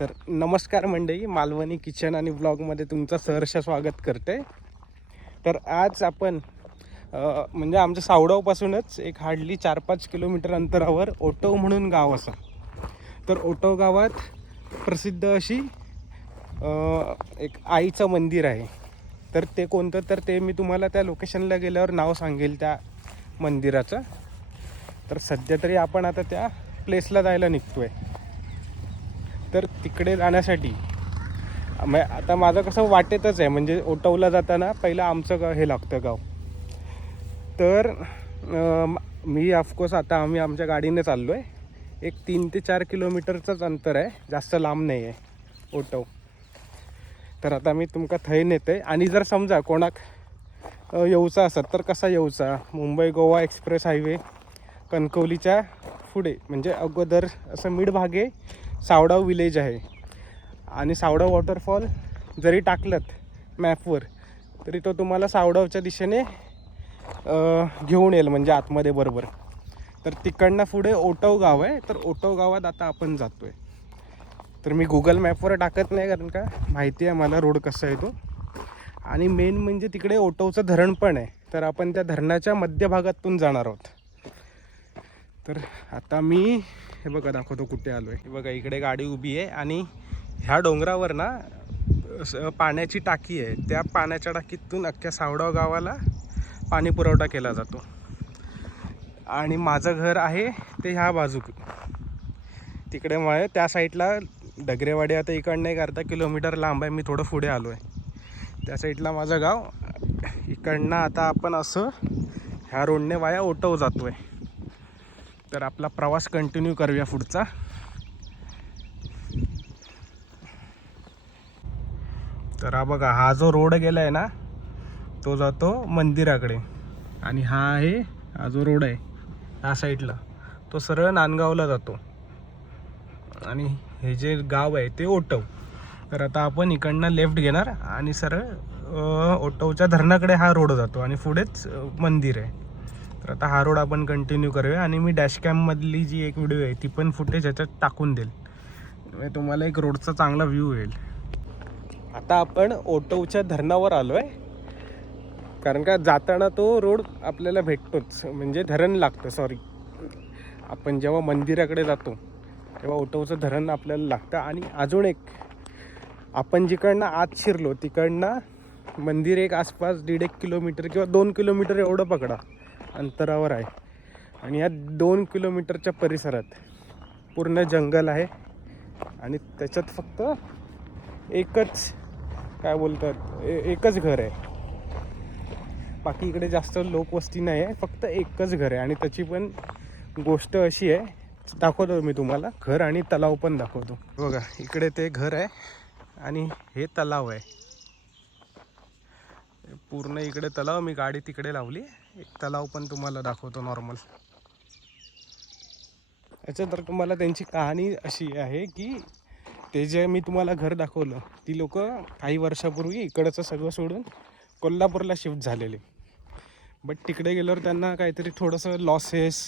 तर नमस्कार मंडळी, मालवणी किचन आणि ब्लॉगमध्ये तुमचं सहर्ष स्वागत करते. तर आज आपण म्हणजे आमच्या सावडावपासूनच एक हार्डली 4-5 किलोमीटर अंतरावर ओटव म्हणून गाव असं. तर ओटव गावात प्रसिद्ध अशी एक आईचं मंदिर आहे. तर ते कोणतं, तर ते मी तुम्हाला त्या लोकेशनला गेल्यावर नाव सांगेल त्या मंदिराचं. तर सध्या तरी आपण आता त्या प्लेसला जायला निघतो आहे. तर तिकडे जाण्यासाठी आता माझं कसं वाटेतच आहे, म्हणजे ओटवला जाताना पहिलं आमचं गाव हे लागतं गाव. तर मी ऑफकोर्स आता आम्ही आमच्या गाडीने चाललो आहे. एक 3 ते 4 किलोमीटरचंच अंतर आहे, जास्त लांब नाही आहे ओटव. तर आता मी तुमका थंय नेते. आणि जर समजा कोणाक येऊचा असत तर कसा येऊचा, मुंबई गोवा एक्सप्रेस हायवे कणकवलीच्या पुढे, म्हणजे अगोदर असं मिड भागे सावडाव विलेज आहे. आणि सावडाव वॉटरफॉल जरी टाकलं मॅपवर तरी तो तुम्हाला सावडावच्या दिशेने घेऊन येईल, म्हणजे आतमध्ये बरोबर. तर तिकडनं पुढे ओटव गाव आहे. तर ओटव गावात आता आपण जातो आहे. तर मी गुगल मॅपवर टाकत नाही, कारण का माहिती आहे मला रोड कसा आहे तो. आणि मेन म्हणजे तिकडे ओटवचं धरण पण आहे. तर आपण त्या धरणाच्या मध्यभागातून जाणार आहोत. तर आता मी हे बघा दाखवतो कुठे आलो आहे. हे बघा इकडे गाडी उभी आहे आणि ह्या डोंगरावर ना पाण्याची टाकी आहे. त्या पाण्याच्या टाकीतून अख्ख्या सावडाव गावाला पाणी पुरवठा केला जातो. आणि माझं घर आहे ते ह्या बाजू तिकडे, मग त्या साईडला डगरेवाडी. आता इकडनं एक अर्धा किलोमीटर लांब आहे, मी थोडं पुढे आलो आहे त्या साईडला माझं गाव. इकडनं आता आपण असं ह्या रोडने वाया ओटव जातो आहे. तर आपला प्रवास कंटिन्यू करूया पुढचा. तर हा बघा, हा जो रोड गेला आहे ना तो जातो मंदिराकडे. आणि हा जो रोड आहे ह्या साईडला तो सरळ नांदगावला जातो. आणि हे जे गाव आहे ते ओटव. तर आता आपण इकडनं लेफ्ट घेणार आणि सरळ ओटवच्या धरणाकडे हा रोड जातो आणि पुढेच मंदिर आहे. तर आता हा रोड आपण कंटिन्यू करूया. आणि मी डॅशकॅममधली जी एक व्हिडिओ आहे ती पण फुटेज ह्याच्यात टाकून देईल, म्हणजे तुम्हाला एक रोडचा चांगला व्ह्यू येईल. आता आपण ओटवच्या धरणावर आलो आहे, कारण का जाताना तो रोड आपल्याला भेटतोच, म्हणजे धरण लागतं. सॉरी, आपण जेव्हा मंदिराकडे जातो तेव्हा ओटवचं धरण आपल्याला लागतं. आणि अजून एक, आपण जिकडनं आत शिरलो तिकडनं मंदिर एक आसपास 1.5 किलोमीटर किंवा 2 किलोमीटर एवढं पकडा अंतरावर आहे. आणि या 2 किलोमीटरच्या परिसरात पूर्ण जंगल आहे. आणि त्याच्यात फक्त एकच काय बोलतात एकच घर आहे. बाकी इकडे जास्त लोकवस्ती नाही आहे, फक्त एकच घर आहे. आणि त्याची पण गोष्ट अशी आहे, दाखवतो मी तुम्हाला घर आणि तलाव पण दाखवतो. बघा इकडे ते घर आहे आणि हे तलाव आहे. पूर्ण इकडे तलाव, मी गाडी तिकडे लावली. एक तलाव पण तुम्हाला दाखवतो नॉर्मल. याच्यात तर तुम्हाला त्यांची कहाणी अशी आहे की ते जे मी तुम्हाला घर दाखवलं ती लोक काही वर्षापूर्वी इकडचं सगळं सोडून कोल्हापूरला शिफ्ट झालेले. बट तिकडे गेल्यावर त्यांना काहीतरी थोडंसं लॉसेस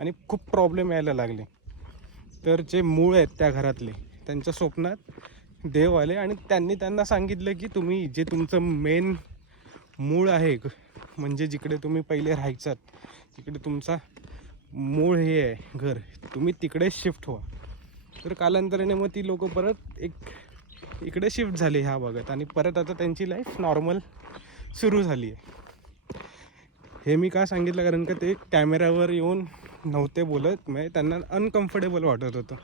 आणि खूप प्रॉब्लेम यायला लागले. तर जे मूळ आहेत त्या घरातले, त्यांच्या स्वप्नात देव आले आणि त्यांनी त्यांना सांगितलं की तुम्ही जे तुमचं मेन मूळ आहे, म्हणजे जिकडे तुम्ही पहिले राहायचात, तिकडे तुमचा मूळ हे आहे घर, तुम्ही तिकडे शिफ्ट व्हा. तर कालांतराने मग ती लोक परत इकडे शिफ्ट झाली ह्या भागात. आणि परत आता त्यांची लाईफ नॉर्मल सुरू झाली आहे. हे मी का सांगितलं, कारण का ते कॅमेऱ्यावर येऊन नव्हते बोलत, म्हणजे त्यांना अनकम्फर्टेबल वाटत होतं.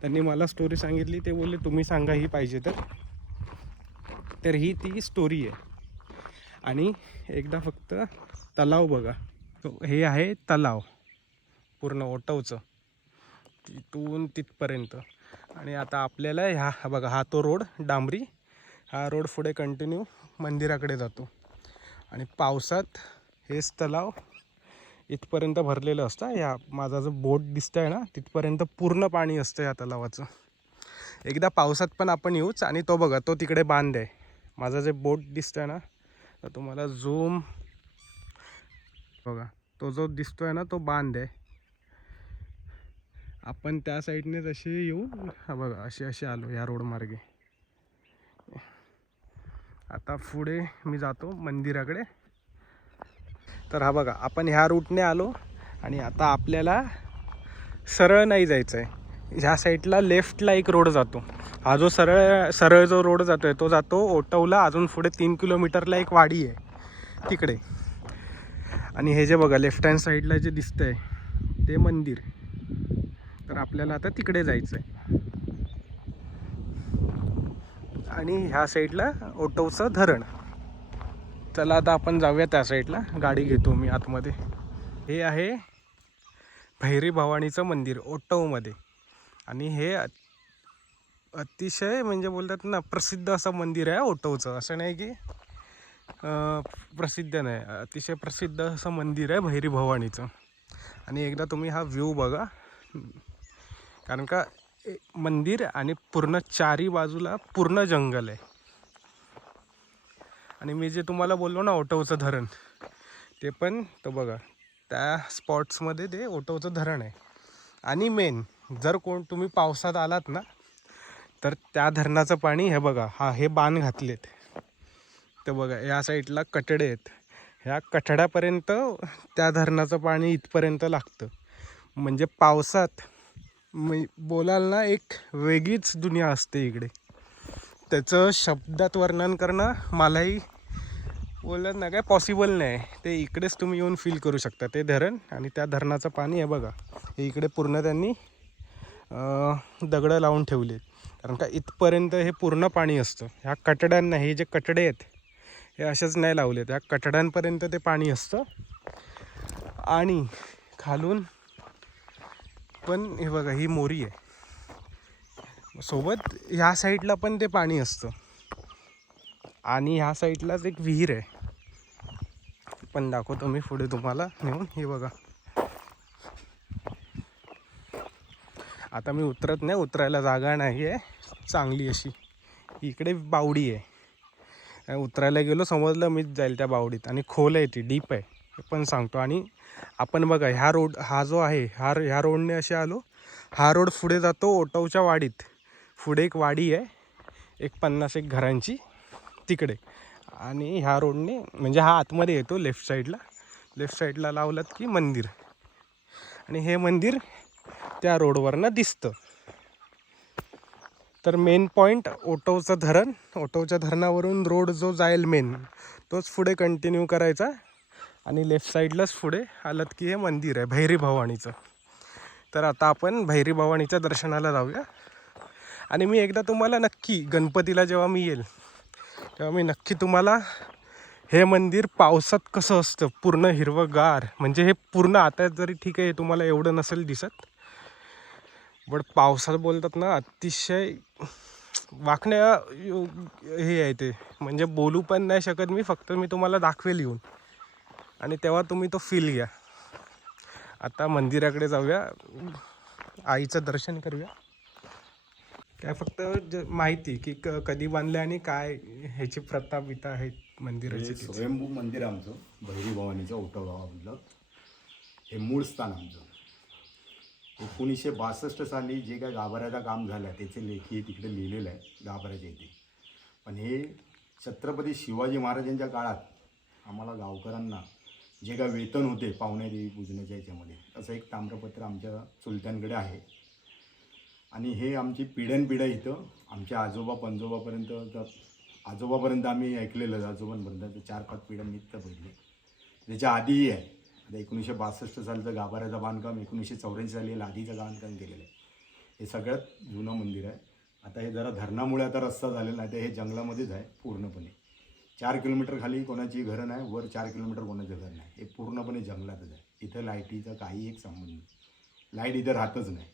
त्यांनी मला स्टोरी सांगितली, ते बोलले तुम्ही सांगा ही पाहिजे तर ही ती स्टोरी आहे. आणि एकदा फक्त तलाव बघा, हे आहे तलाव पूर्ण ओटवचं तिथून तिथपर्यंत. आणि आता आपल्याला ह्या बघा, हा तो रोड डांबरी, हा रोड पुढे कंटिन्यू मंदिराकडे जातो. आणि पावसात हेच तलाव इथपर्यंत भरलेलं असतं. या माझा जो बोट दिसतंय ना तिथपर्यंत पूर्ण पाणी असतं या तलावाचं. एकदा पावसात पण आपण येऊच. आणि तो बघा, तो तिकडे बांध आहे. माझा जे बोट दिसतंय ना, तर तुम्हाला झूम बघा, तो जो दिसतोय ना तो बांध आहे. आपण त्या साईडनेच असे येऊ, हा बघा असे असे आलो या रोड मार्गे. आता पुढे मी जातो मंदिराकडे. तर हा बघा आपण ह्या रूटने आलो आणि आता आपल्याला सरळ नाही जायचं आहे. ह्या साईडला लेफ्टला एक रोड जातो. हा जो सरळ सरळ जो रोड जातो आहे तो जातो ओटवला. अजून पुढे 3 किलोमीटरला एक वाडी आहे तिकडे. आणि हे जे बघा लेफ्ट हँड साईडला जे दिसतंय ते मंदिर. तर आपल्याला आता तिकडे जायचं आहे. आणि ह्या साईडला ओटवचं धरण. चला आता आपण जाऊया त्या साईडला. गाडी घेतो मी आतमध्ये. हे आहे भैरी भवानीचं मंदिर ओटवमध्ये. आणि हे अतिशय म्हणजे बोलतात ना प्रसिद्ध असं मंदिर आहे ओटवचं. असं नाही की प्रसिद्ध नाही, अतिशय प्रसिद्ध असं मंदिर आहे भैरी भवानीचं. आणि एकदा तुम्ही हा व्ह्यू बघा, कारण का मंदिर आणि पूर्ण चारी बाजूला पूर्ण जंगल आहे. आणि मी जे तुम्हाला बोललो ना ओटवचं धरण, ते पण तो बघा त्या स्पॉट्समध्ये ते ओटवचं धरण आहे. आणि मेन जर तुम्ही पावसात आलात ना तर त्या धरणाचं पाणी हे बघा, हे बाण घातलेत तर बघा या साईडला कठडे आहेत. ह्या कठड्यापर्यंत त्या धरणाचं पाणी इथपर्यंत लागतं. म्हणजे पावसात बोलाल ना एक वेगळीच दुनिया असते इकडे. त्याचं शब्दात वर्णन करणं मलाही बोलत ना काय पॉसिबल नाही. ते इकडेच तुम्ही येऊन फील करू शकता ते धरण. आणि त्या धरणाचं पाणी हे बघा, हे इकडे पूर्ण त्यांनी दगडं लावून ठेवले. कारण का इथपर्यंत हे पूर्ण पाणी असतं. ह्या कठड्यांना, हे जे कठडे आहेत हे असेच नाही लावले, त्या कठड्यांपर्यंत ते पाणी असतं. आणि खालून पण हे बघा ही मोरी आहे सोबत. ह्या साईडला पण ते पाणी असतं. आणि ह्या साईडलाच एक विहीर आहे, पण दाखवतो मी पुढे तुम्हाला नेऊन. हे बघा आता मी उतरत नाही, उतरायला जागा नाही आहे चांगली अशी. इकडे बावडी आहे, उतरायला गेलो समजलं मीच जाईल त्या बावडीत. आणि खोल आहे ती, डीप आहे हे पण सांगतो. आणि आपण बघा ह्या रोड, हा जो आहे ह्या रोडने असे आलो. हा रोड पुढे जातो ओटवच्या वाडीत. पुढे एक वाडी आहे एक 50-1 घरांची तिकडे. आणि ह्या रोडने म्हणजे हा आतमध्ये येतो लेफ्ट साईडला लावलात की मंदिर. आणि हे मंदिर त्या रोडवरनं दिसतं. तर मेन पॉईंट ओटवचं धरण. ओटवच्या धरणावरून रोड जो जाईल मेन, तोच पुढे कंटिन्यू करायचा. आणि लेफ्ट साईडलाच पुढे आलात की हे मंदिर आहे भैरी भवानीचं. तर आता आपण भैरी भवानीच्या दर्शनाला जाऊया. आणि मी एकदा तुम्हाला नक्की गणपतीला जेव्हा मी येईल तेव्हा मी नक्की तुम्हाला हे मंदिर पावसात कसं असतं पूर्ण हिरवंगार. म्हणजे हे पूर्ण आता जरी ठीक आहे तुम्हाला एवढं नसेल दिसत, बट पावसात बोलतात ना अतिशय वाकण्या हे आहे ते. म्हणजे बोलू पण नाही शकत मी, फक्त मी तुम्हाला दाखवेल येऊन. आणि तेव्हा तुम्ही तो फील घ्या. आता मंदिराकडे जाऊया, आईचं दर्शन करूया. काय फक्त माहिती की कधी बांधले आणि काय ह्याची प्रथा बिता आहेत मंदिराची. स्वयंभू मंदिर आमचं भैरी भवानीचं ओटव गावामधलं. हे मूळ स्थान आमचं. 1962 साली जे काय गाभाऱ्याचं काम झालं त्याचे लेखी तिकडे लिहिलेलं आहे गाभाऱ्याच्या इथे. पण हे छत्रपती शिवाजी महाराजांच्या काळात आम्हाला गावकऱ्यांना जे काय वेतन होते पाहुण्यादेवी पूजण्याच्या याच्यामध्ये, असं एक ताम्रपत्र आमच्या चुलत्यांकडे आहे. आणि हे आमची पिढ्यानपिढ्या इथं आमच्या आजोबापर्यंत आम्ही ऐकलेलं, आजोबांपर्यंत 4-5 पिढ्या मी इथं बघितले. त्याच्या आधीही आहे. आता 1962 सालचं गाभाऱ्याचं बांधकाम 1984 साली लादीचं बांधकाम केलेलं आहे. हे सगळ्यात जुनं मंदिर आहे. आता हे जरा धरणामुळे आता रस्ता झालेला नाही, तर हे जंगलामध्येच आहे पूर्णपणे. 4 किलोमीटर खाली कोणाची घरं नाही, वर 4 किलोमीटर कोणाचं घर नाही. हे पूर्णपणे जंगलातच आहे. इथं लाईटीचा काही एक संबंध नाही, लाईट इथं राहतच नाही.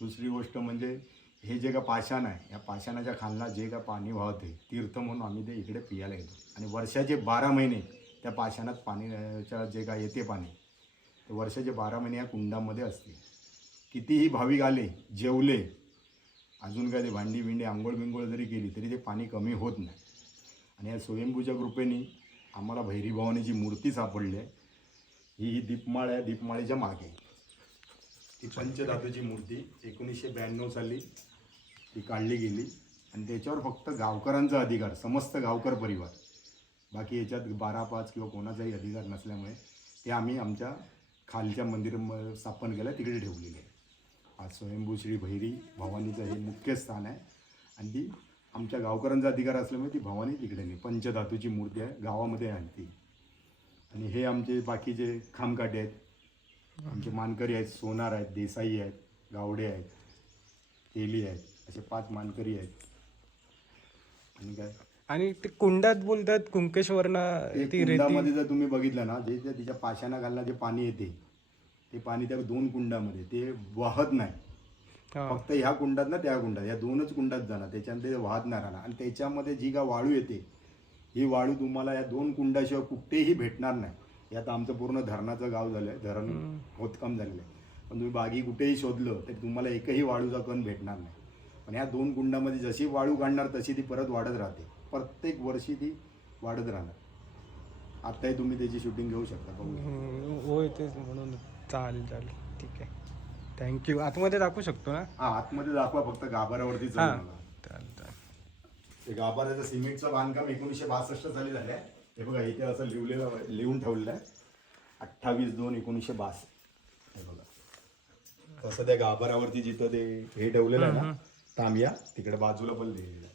दुसरी गोष्ट म्हणजे हे जे का पाषाण आहे, या पाषाणाच्या खालला जे का पाणी वाहते तीर्थ म्हणून आम्ही ते इकडे पियाला येतो. आणि वर्षाचे 12 महिने त्या पाषाणात पाण्याच्या जे काय येते पाणी, तर वर्षाचे 12 महिने या कुंडामध्ये असते. कितीही भाविक आले, जेवले, अजून काय ते भांडी बिंडी आंघोळ बिंघोळ जरी केली तरी ते पाणी कमी होत नाही. आणि या स्वयंभूच्या कृपेने आम्हाला भैरी भवानीची मूर्ती सापडली आहे. ही दीपमाळ आहे, दीपमाळीच्या मागे ही पंचधातूची मूर्ती 1992 साली ती काढली गेली आणि त्याच्यावर फक्त गावकऱ्यांचा अधिकार, समस्त गावकर परिवार, बाकी याच्यात 12-5 किंवा कोणाचाही अधिकार नसल्यामुळे ते आम्ही आमच्या खालच्या मंदिर स्थापन केलं तिकडे ठेवलेली आहे. आज स्वयंभू श्री भैरी भवानीचं हे मुख्य स्थान आहे आणि ती आमच्या गावकऱ्यांचा अधिकार असल्यामुळे ती भवानी तिकडे नाही. पंचधातूची मूर्ती आहे, गावामध्ये आहे ती. आणि हे आमचे बाकीचे खामकाटे आहेत, आमचे मानकरी आहेत, सोनार आहेत, देसाई आहेत, गावडे आहेत, तेली आहेत, असे 5 मानकरी आहेत. आणि काय आणि ते कुंडात बोलतात कुंकेश्वरनं ते ती रेती. कुंडामध्ये जर तुम्ही बघितलं ना, जे तिच्या पाशाना घालला जे पाणी येते ते पाणी त्या 2 कुंडामध्ये ते वाहत नाही. हा. फक्त ह्या कुंडात ना त्या कुंडात, या 2च कुंडात जाणार, त्याच्यानंतर ते वाहत नाही राहणार. आणि त्याच्यामध्ये जी का वाळू येते ही वाळू तुम्हाला या 2 कुंडाशिवाय कुठेही भेटणार नाही. हे आता आमचं पूर्ण धरणाचं गाव झालं आहे, धरण खोदकाम झालेलं आहे, पण तुम्ही बागी कुठेही शोधलं तर तुम्हाला एकही वाळूचा कण भेटणार नाही. पण ह्या 2 कुंडामध्ये जशी वाळू काढणार तशी ती परत वाढत राहते, प्रत्येक वर्षी ती वाढत राहणार. आत्ताही तुम्ही त्याची शूटिंग घेऊ शकता, बघू. होय तेच म्हणून. चालेल ठीक आहे, थँक्यू. आतमध्ये दाखवू शकतो ना? हा, आतमध्ये दाखवा, फक्त गाभाऱ्यावरती हां चालू नका. ते गाभाऱ्याचं सिमेंटचं बांधकाम 1962 साली झालं आहे. हे बघा इथे असं लिहून ठेवलेलं आहे 28/2/1962. हे बघा तसं त्या गाभाऱ्यावरती जिथं ते हे ठेवलेलं आहे ना तांब्या, तिकडे बाजूला पण लिहिलेलं आहे.